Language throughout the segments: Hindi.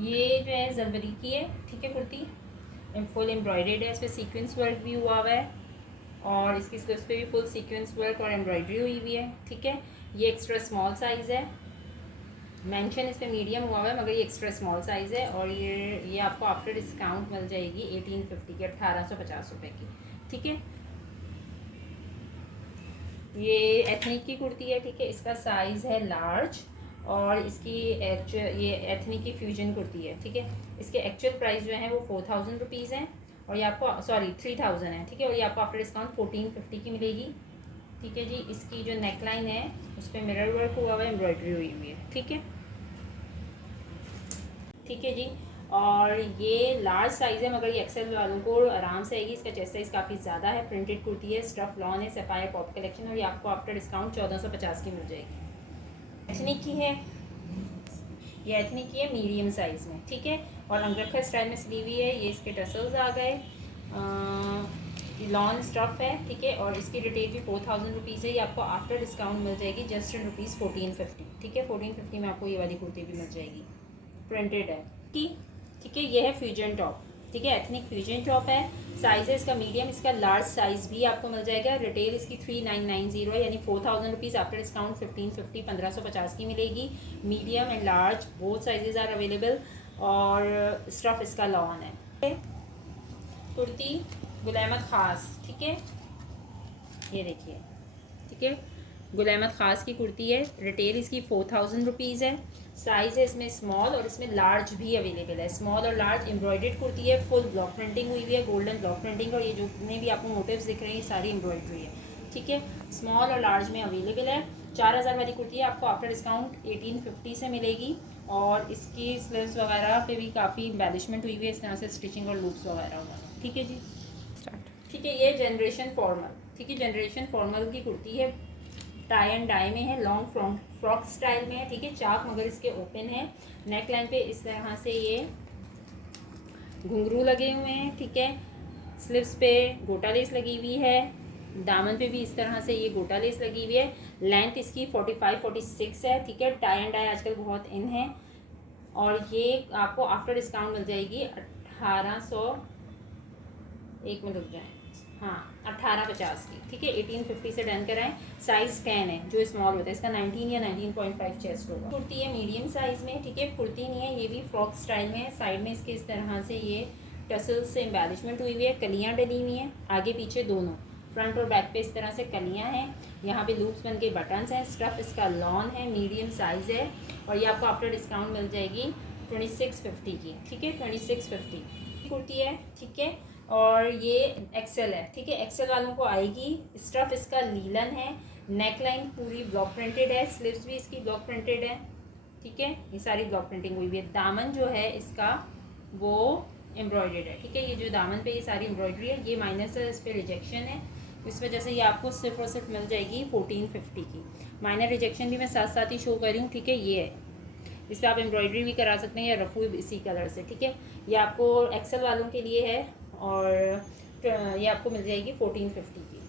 ये जो है जरबरी की है, ठीक है। कुर्ती फुल एम्ब्रॉयडेड है, इस पर सीक्वेंस वर्क भी हुआ हुआ है और इसकी स्लीव्स पे भी फुल सीक्वेंस वर्क और एम्ब्रॉयडरी हुई हुई है, ठीक है। ये एक्स्ट्रा स्मॉल साइज़ है, मेंशन इस पर मीडियम हुआ हुआ है मगर ये एक्स्ट्रा स्मॉल साइज़ है। और ये आपको आफ्टर डिस्काउंट मिल जाएगी 1850 की, 1850 रुपये की, ठीक है। ये एथनिक की कुर्ती है, ठीक है। इसका साइज़ है लार्ज और इसकी ये एथनिक की फ्यूजन कुर्ती है, ठीक है। इसके एक्चुअल प्राइस जो है वो 4000 रुपीज़ हैं और ये आपको 3000 है, ठीक है। और ये आपको आफ्टर डिस्काउंट 1450 की मिलेगी, ठीक है जी। इसकी जो नेक लाइन है उस पर मिरर वर्क हुआ हुआ है, एम्ब्रॉयडरी हुई हुई है, ठीक है, ठीक है जी। और ये लार्ज साइज़ है मगर ये एक्सेल वालों को आराम से आएगी। इसका चेस्ट साइज़ काफ़ी ज़्यादा है, प्रिंटेड कुर्ती है, स्टफ लॉन है, सफ़ायर पॉप कलेक्शन और ये आपको आफ्टर डिस्काउंट 1450 की मिल जाएगी। एथनिक की है, ये एथनिक की है मीडियम साइज़ में, ठीक है। और अंगरखा स्टाइल में सिली हुई है, ये इसके टसल्स आ गए, लॉन स्टफ है, ठीक है। और इसकी रिटेल भी 4000 रुपीज़ है, ये आपको आफ्टर डिस्काउंट मिल जाएगी जस्ट इन रुपीज़ 1450, ठीक है। 1450 में आपको ये वाली कुर्ती भी मिल जाएगी, प्रिंटेड है की, ठीक है। ये है फ्यूजन टॉप, ठीक है, एथनिक फ्यूजन टॉप है। साइज़ है इसका मीडियम, इसका लार्ज साइज़ भी आपको मिल जाएगा। रिटेल इसकी 3990 है, यानी 4000 रुपीज़ आफ्टर डिस्काउंट 1550, 1550 की मिलेगी। Medium and large both sizes are available और स्टफ इसका लॉन है। कुर्ती गुल अहमद ख़ास, ठीक है, ये देखिए, ठीक है। गुल अहमद ख़ास की कुर्ती है, रिटेल इसकी 4000 रुपीज़ है। साइज़ है इसमें स्मॉल और इसमें लार्ज भी अवेलेबल है। स्मॉल और लार्ज एम्ब्रॉयडेड कुर्ती है, फुल ब्लॉक प्रिंटिंग हुई हुई है, गोल्डन ब्लॉक प्रिंटिंग। और ये जो भी आपको मोटिव्स दिख रहे हैं ये सारी एम्ब्रॉयडरी है, ठीक है। स्मॉल और लार्ज में अवेलेबल है। 4000 वाली कुर्ती है, आपको आफ्टर डिस्काउंट 1850 से मिलेगी और इसकी स्लीव्स वगैरह पे भी काफ़ी एम्बेलिशमेंट हुई हुई है, इस तरह से स्टिचिंग और लूप्स वगैरह हुआ है, ठीक है जी, ठीक है। ये जनरेशन फॉर्मल, ठीक है, जनरेशन फॉर्मल की कुर्ती है, टाई एंड डाई में है, लॉन्ग फ्रॉक स्टाइल में है, ठीक है। चाक मगर इसके ओपन है, नेक लाइन पे इस तरह से ये घुंघरू लगे हुए हैं, ठीक है। स्लीव्स पे गोटा लेस लगी हुई है, दामन पे भी इस तरह से ये गोटा लेस लगी हुई है। लेंथ इसकी 45-46 है, ठीक है। टाई एंड डाई आजकल बहुत इन है और ये आपको आफ्टर डिस्काउंट मिल जाएगी 1800, एक में रुक जाए, हाँ 1850 की, ठीक है। 1850 से डन कराएं। साइज़ 10 है, जो स्मॉल होता है इसका 19 या 19.5 चेस्ट होगा। कुर्ती है मीडियम साइज़ में, ठीक है। कुर्ती नहीं है, ये भी फ्रॉक स्टाइल में है। साइड में इसके इस तरह से ये टसल्स से एम्बेलिशमेंट हुई हुई है, कलियाँ डली हुई हैं आगे पीछे दोनों, फ्रंट और बैक पे इस तरह से कलियाँ हैं, यहाँ पे लूप्स बन के बटन्स हैं। स्टफ इसका लॉन है, मीडियम साइज़ है और ये आपको आफ्टर डिस्काउंट मिल जाएगी 2650 की, ठीक है। 2650 कुर्ती है, ठीक है। और ये एक्सेल है, ठीक है, एक्सेल वालों को आएगी। स्टफ इसका लीलन है, नेक लाइन पूरी ब्लॉक प्रिंटेड है, स्लीव्स भी इसकी ब्लॉक प्रिंटेड है, ठीक है। ये सारी ब्लॉक प्रिंटिंग हुई हुई है। दामन जो है इसका वो एम्ब्रॉयडेड है, ठीक है। ये जो दामन पे ये सारी एम्ब्रॉयडरी है ये माइनस है, इस पर रिजेक्शन है, इस वजह से ये आपको सिर्फ और सिर्फ मिल जाएगी 1450 की। माइनर रिजेक्शन भी मैं साथ साथ ही शो कर रही हूँ, ठीक है। ये है, इस पर आप एम्ब्रॉयडरी भी करा सकते हैं या रफू इसी कलर से, ठीक है। ये आपको एक्सेल वालों के लिए है और ये आपको मिल जाएगी 1450 की,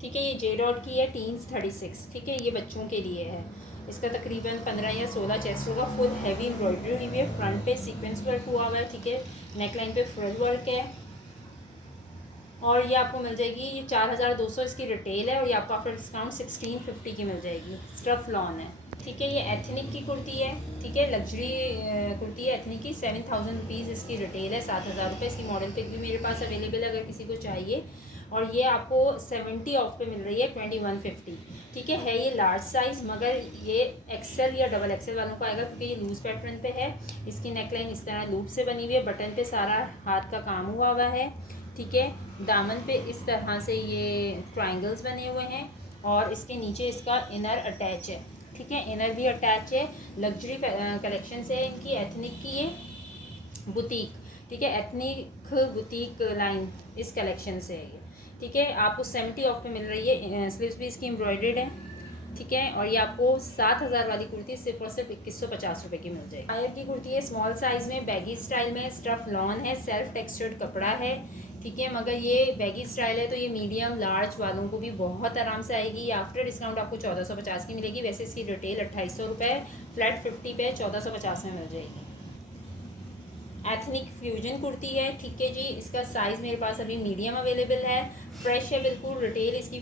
ठीक है। ये जे डॉट की है, टीन्स 36, ठीक है। ये बच्चों के लिए है, इसका तकरीबन 15 या 16 चेस्ट होगा। फुल हैवी एम्ब्रॉयडरी हुई हुई है, फ्रंट पे सीक्वेंस वर्क हुआ हुआ है, ठीक है। नेक लाइन पे फ्रिल वर्क है और ये आपको मिल जाएगी, ये 4200 इसकी रिटेल है और ये आपको आफ्टर डिस्काउंट 1650 की मिल जाएगी। स्टफ लॉन है, ठीक है। ये एथनिक की कुर्ती है, ठीक है, लग्जरी कुर्ती है एथनिक की। 7000 रुपीज़ इसकी रिटेल है, 7000 रुपये। इसकी मॉडल पिक भी मेरे पास अवेलेबल है अगर किसी को चाहिए। और ये आपको 70 ऑफ पे मिल रही है 2150, ठीक है ये लार्ज साइज़ मगर ये एक्सेल या डबल एक्सेल वालों को आएगा क्योंकि ये लूज पैटर्न पे है। इसकी नेकलाइन इस तरह लूप से बनी हुई है, बटन पे सारा हाथ का काम हुआ हुआ है, ठीक है। दामन पे इस तरह से ये ट्रायंगल्स बने हुए हैं और इसके नीचे इसका इनर अटैच है, ठीक है, इनर भी अटैच है। लग्जरी कलेक्शन से है इनकी, एथनिक की ये बुटीक, ठीक है, एथनिक बुटीक लाइन इस कलेक्शन से है ये, ठीक है। आपको 70 ऑफ पे मिल रही है, स्लीव्स भी इसकी एम्ब्रॉयडेड है, ठीक है। और ये आपको 7000 वाली कुर्ती सिर्फ और सिर्फ 2150 रुपये की मिल जाएगी। आयर की कुर्ती है, स्मॉल साइज़ में, बैगी स्टाइल में, स्टफ लॉन है, सेल्फ टेक्सचर्ड कपड़ा है, ठीक है। मगर ये बैगी स्टाइल है तो ये मीडियम लार्ज वालों को भी बहुत आराम से आएगी। ये आफ्टर डिस्काउंट आपको 1450 की मिलेगी। वैसे इसकी रिटेल 2800 रुपये, फ्लैट 50 पे 1450 में मिल जाएगी। एथनिक फ्यूजन कुर्ती है, ठीक है जी। इसका साइज़ मेरे पास अभी मीडियम अवेलेबल है, फ्रेश है बिल्कुल। रिटेल इसकी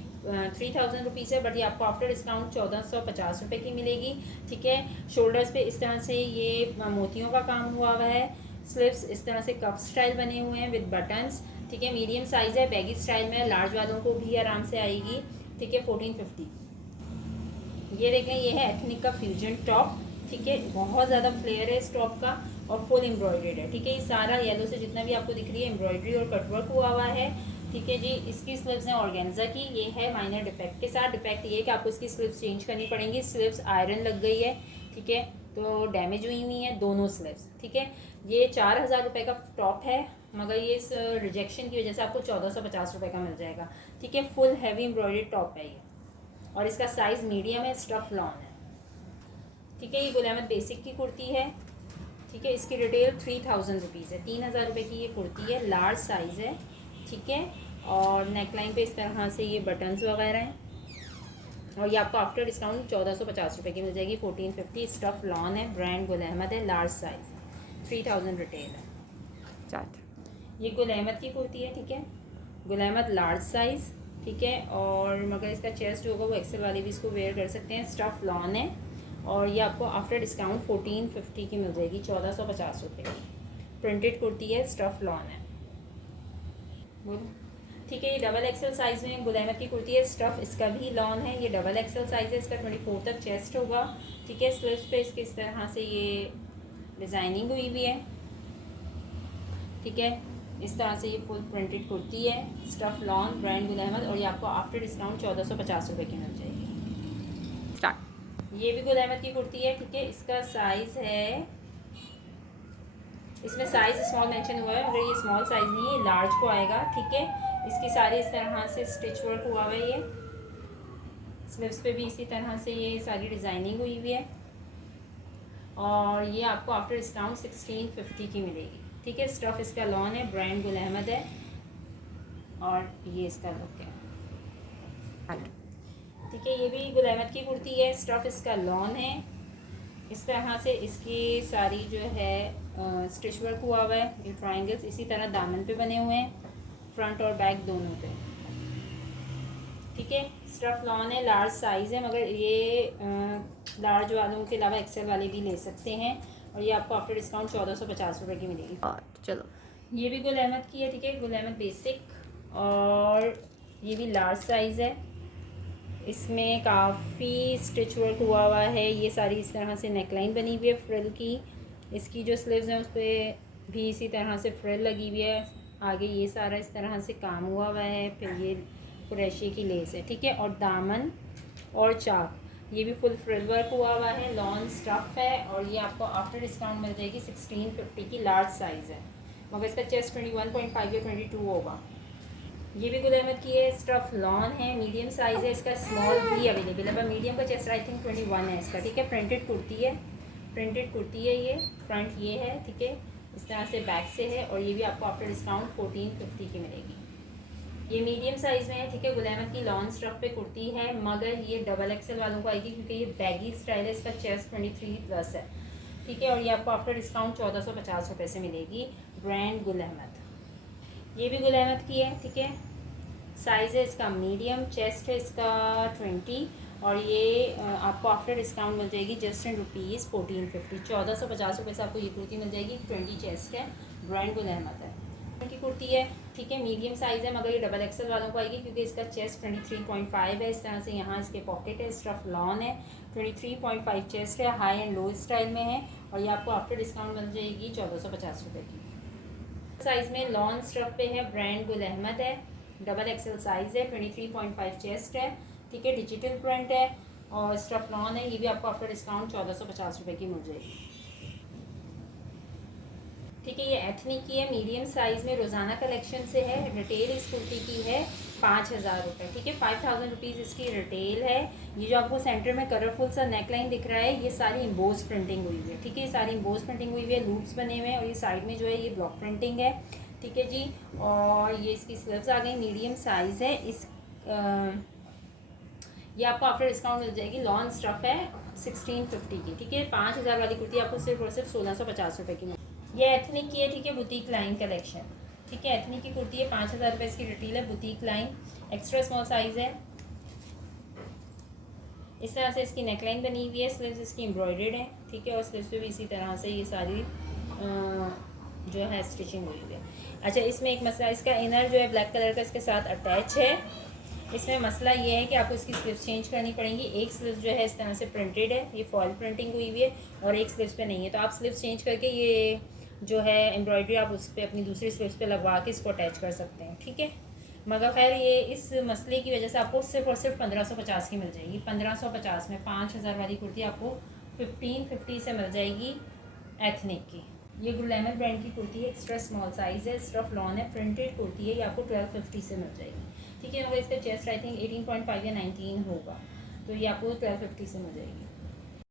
3000 रुपीज़ है, बट ये आपको आफ्टर डिस्काउंट 1450 रुपये की मिलेगी, ठीक है। शोल्डर्स पे इस तरह से ये मोतियों का काम हुआ हुआ है, स्लीव्स इस तरह से कप स्टाइल बने हुए हैं विद बटन्स, ठीक है। मीडियम साइज़ है, बैगी स्टाइल में, लार्ज वालों को भी आराम से आएगी, ठीक है। 1450। ये देखें, ये है एथनिक का फ्यूजन टॉप, ठीक है। बहुत ज़्यादा फ्लेयर है इस टॉप का और फुल एम्ब्रॉयडर्ड है, ठीक है। ये सारा येलो से जितना भी आपको दिख रही है एम्ब्रॉयडरी और कटवर्क हुआ हुआ है, ठीक है जी। इसकी स्लीव्स हैं ऑर्गेन्जा की, ये है माइनर डिफेक्ट के साथ। डिफेक्ट ये है कि आपको इसकी स्लीव्स चेंज करनी पड़ेंगी, स्लीव्स आयरन लग गई है, ठीक है, तो डैमेज हुई हुई हैं दोनों स्लीव्स, ठीक है। ये 4000 रुपये का टॉप है, मगर ये इस रिजेक्शन की वजह से आपको 1450 रुपये का मिल जाएगा, ठीक है। फुल हैवी एम्ब्रॉयडर्ड टॉप है ये, और इसका साइज़ मीडियम है, स्टफ लॉन है, ठीक है। ये गुल अहमद बेसिक की कुर्ती है, ठीक है। इसकी रिटेल 3000 रुपीज़ है, 3000 रुपये की ये कुर्ती है, लार्ज साइज़ है, ठीक है। और नेकलाइन पे इस तरह से ये बटन्स वगैरह हैं, और ये आपको आफ्टर डिस्काउंट 1450 रुपये की मिल जाएगी, 1450। स्टफ लॉन है, ब्रांड गुल अहमद है, लार्ज साइज़, 3000 रिटेल है। ये गुल अहमद की कुर्ती है, ठीक है। गुल अहमद लार्ज साइज़, ठीक है। और मगर इसका चेस्ट जो होगा वो एक्सेल वाले भी इसको वेयर कर सकते हैं। स्टफ लॉन है, और ये आपको आफ्टर डिस्काउंट 1450 की मिल जाएगी, 1450 रुपये की। प्रिंटेड कुर्ती है, स्टफ लॉन है, बोलो, ठीक है। ये डबल एक्सेल साइज़ में गुल अहमद की कुर्ती है, स्टफ इसका भी लॉन है, ये डबल एक्सेल साइज़ है, इसका 24 तक चेस्ट होगा, ठीक है। स्लीव्स पे इसके इस तरह से ये डिज़ाइनिंग हुई हुई है, ठीक है। इस तरह से ये फुल प्रिंटेड कुर्ती है, stuff lawn, brand Gul Ahmed, और ये आपको आफ्टर डिस्काउंट 1450 रुपये की मिल जाएगी। स्टार्ट। ये भी गुल अहमद की कुर्ती है, ठीक है। इसका साइज़ है, इसमें साइज़ स्मॉल मेंशन हुआ है, मगर ये स्मॉल साइज़ नहीं है, ये लार्ज को आएगा, ठीक है। इसकी सारी इस तरह से स्टिच वर्क हुआ हुआ है, ये स्लीव्स पे भी इसी तरह से ये सारी डिज़ाइनिंग हुई हुई है, और ये आपको आफ्टर डिस्काउंट 1650 की मिलेगी, ठीक है। स्टफ इसका लॉन है, ब्रांड गुल अहमद है, और ये इसका लुक है, ठीक है। ये भी गुल अहमद की कुर्ती है, स्टफ इसका लॉन है, इस तरह से इसकी सारी जो है स्टिच वर्क हुआ हुआ है, ये ट्रायंगल्स इसी तरह दामन पे बने हुए हैं, फ्रंट और बैक दोनों पे, ठीक है। स्टफ लॉन है, लार्ज साइज़ है, मगर ये लार्ज वालों के अलावा एक्सेल वाले भी ले सकते हैं, और ये आपको आफ्टर डिस्काउंट 1450 रुपये की मिलेगी। चलो, ये भी गुल अहमद की है, ठीक है। गुल अहमद बेसिक, और ये भी लार्ज साइज़ है, इसमें काफ़ी स्टिच वर्क हुआ हुआ है, ये सारी इस तरह से नेकलाइन बनी हुई है फ्रिल की, इसकी जो स्लीव्स हैं उस पर भी इसी तरह से फ्रिल लगी हुई है, आगे ये सारा इस तरह से काम हुआ हुआ है, फिर ये कुरैशी की लेस है, ठीक है। और दामन और चाक ये भी फुल फ्रिल वर्क हुआ हुआ है, लॉन स्टफ है, और ये आपको आफ्टर डिस्काउंट मिल जाएगी 1650 की, लार्ज साइज़ है, मगर इसका चेस्ट 21.5 या 22 होगा। ये भी गुल अहमद की है, स्टफ लॉन है, मीडियम साइज़ है, इसका स्मॉल भी अवेलेबल है, पर मीडियम का चेस्ट आई थिंक 21 है इसका, ठीक है। प्रिंटेड कुर्ती है, प्रिंटेड कुर्ती है, ये फ्रंट ये है, ठीक है, इस तरह से बैक से है, और ये भी आपको आफ्टर डिस्काउंट 1450 की मिलेगी। ये मीडियम साइज़ में है, ठीक है। गुल अहमद की लॉन स्टफ पे कुर्ती है, मगर ये डबल एक्सेल वालों को आएगी, क्योंकि ये बैगी स्टाइल है, इसका चेस्ट 23+ है, ठीक है। और ये आपको आफ्टर डिस्काउंट 1450 रुपये से मिलेगी, ब्रांड गुल अहमद। ये भी गुल अहमद की है, ठीक है। साइज़ है इसका मीडियम, चेस्ट है इसका 20, और ये आपको आफ्टर डिस्काउंट मिल जाएगी जस्ट इन रुपीज़ 1450, 1450 रुपये से आपको ये कुर्ती मिल जाएगी। 20 चेस्ट है, ब्रांड गुल अहमद है की कुर्ती है, ठीक है। मीडियम साइज़ है, मगर ये डबल एक्सेल वालों को आएगी, क्योंकि इसका चेस्ट 23.5 है, इस तरह से यहाँ इसके पॉकेट है, स्टफ लॉन है, 23.5 चेस्ट है, हाई एंड लो स्टाइल में है, और ये आपको आफ्टर डिस्काउंट मिल जाएगी 1450 रुपये की। साइज़ में लॉन स्टफ पे है, ब्रांड गुल अहमद है, डबल एक्सेल साइज़ है, 23.5 चेस्ट है, ठीक है। डिजिटल प्रिंट है, और स्टफ लॉन है, ये भी आपको आफ्टर डिस्काउंट 1450 रुपये की मिल जाएगी, ठीक है। ये एथनिक की है, मीडियम साइज़ में, रोज़ाना कलेक्शन से है, रिटेल इस कुर्ती की है 5000 रुपये, ठीक है। 5000 रुपीज़ इसकी रिटेल है। ये जो आपको सेंटर में कलरफुल सा नेकलाइन दिख रहा है, ये सारी इम्बोज प्रिंटिंग हुई हुई है, ठीक है। ये सारी इम्बोज प्रिंटिंग हुई हुई है, लूप्स बने हुए हैं, और ये साइड में जो है ये ब्लॉक प्रिंटिंग है, ठीक है जी। और ये इसकी स्लीव्स आ गई, मीडियम साइज़ है, इस ये आपको आफ्टर डिस्काउंट मिल जाएगी, लॉन स्टफ है, 1650 की, ठीक है। 5000 वाली कुर्ती आपको सिर्फ और सिर्फ 1650 रुपये की। ये एथनिक की है, ठीक है, बुटीक लाइन कलेक्शन, ठीक है। एथनिक की कुर्ती है, 5,000 रुपये इसकी रिटेल है, boutique line, extra small size है। इस तरह से इसकी नेकलाइन बनी हुई है, स्लीव्स इसकी एम्ब्रॉयडर्ड है, ठीक है, और स्लीव्स पे भी इसी तरह से ये सारी जो है स्टिचिंग हुई हुई है। अच्छा, इसमें एक मसला, इसका इनर जो है ब्लैक कलर का इसके साथ अटैच है। इसमें मसला ये है कि आपको इसकी स्लीव्स चेंज करनी पड़ेंगी। एक स्लीव जो है इस तरह से प्रिंटेड है, ये फॉल प्रिंटिंग हुई हुई है, और एक स्लीव्स पे नहीं है, तो आप स्लीव्स चेंज करके ये जो है एम्ब्रॉयडरी आप उस पर अपनी दूसरी स्लीव्स पे लगवा के इसको अटैच कर सकते हैं, ठीक है। मगर खैर ये इस मसले की वजह से आपको सिर्फ और सिर्फ 1550 की मिल जाएगी। 1550 में 5000 वाली कुर्ती आपको 1550 से मिल जाएगी एथनिक की। ये गुलैमर ब्रांड की कुर्ती है, एक्स्ट्रा स्मॉल साइज़ है, स्टफ लॉन है, प्रिंटेड कुर्ती है, ये आपको 1250 से मिल जाएगी, ठीक है। मगर इसका चेस्ट आई थिंक 18.5 या 19 होगा, तो ये आपको 1250 से मिल जाएगी।